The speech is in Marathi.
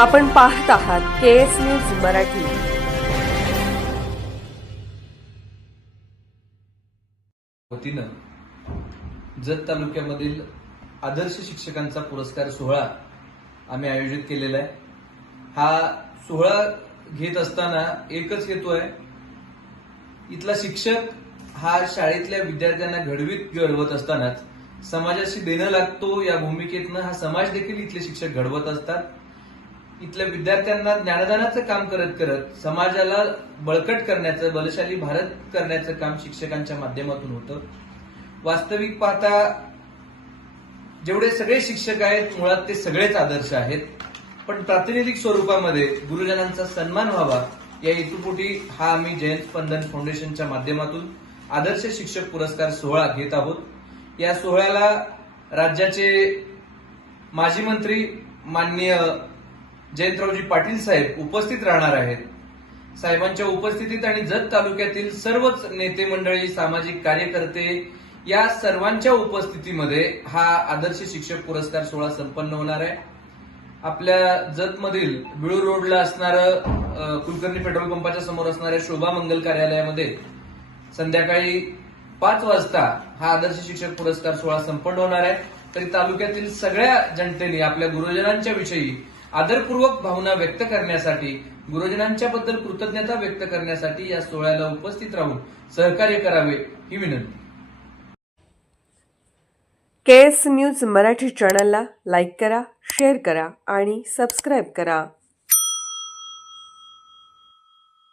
आपण पाहत आहात के एस न्यूज मराठी. वतीनं जत तालुक्यामधील आदर्श शिक्षकांचा पुरस्कार सोहळा आम्ही आयोजित केलेला आहे. हा सोहळा घेत असताना एकच हेतू आहे. इथला शिक्षक हा शाळेतल्या विद्यार्थ्यांना घडवीत घडवत असतानाच समाजाशी देणं लागतो या भूमिकेतनं हा समाज देखील इथले शिक्षक घडवत असतात. इथल्या विद्यार्थ्यांना ज्ञानदानाचं काम करत करत समाजाला बळकट करण्याचं बलशाली भारत करण्याचं काम शिक्षकांच्या माध्यमातून होतं. वास्तविक पाहता जेवढे सगळे शिक्षक आहेत मुळात ते सगळेच आदर्श आहेत. पण प्रातिनिधिक स्वरूपामध्ये गुरुजनांचा सन्मान व्हावा या हेतुपोटी हा आम्ही जयंत स्पंदन फाउंडेशनच्या माध्यमातून आदर्श शिक्षक पुरस्कार सोहळा घेत आहोत. या सोहळ्याला राज्याचे माजी मंत्री माननीय जयंतरावजी पाटील साहेब उपस्थित राहणार आहेत. साहेबांच्या उपस्थितीत आणि जत तालुक्यातील सर्वच नेते मंडळी सामाजिक कार्यकर्ते या सर्वांच्या उपस्थितीमध्ये हा आदर्श शिक्षक पुरस्कार सोहळा संपन्न होणार आहे. आपल्या जत मधील रोडला असणारं कुलकर्णी पेट्रोल पंपाच्या समोर असणाऱ्या शोभा मंगल कार्यालयामध्ये संध्याकाळी पाच वाजता हा आदर्श शिक्षक पुरस्कार सोहळा संपन्न होणार आहे. तरी तालुक्यातील सगळ्या जनतेने आपल्या गुरुजनांच्या विषयी आदरपूर्वक भावना व्यक्त करण्यासाठी गुरुजनांच्या बद्दल कृतज्ञता व्यक्त करण्यासाठी या सोहळ्याला उपस्थित राहून सहकार्य करावे ही विनंती. के एस न्यूज मराठी चॅनलला लाईक करा शेअर करा आणि सबस्क्राईब करा.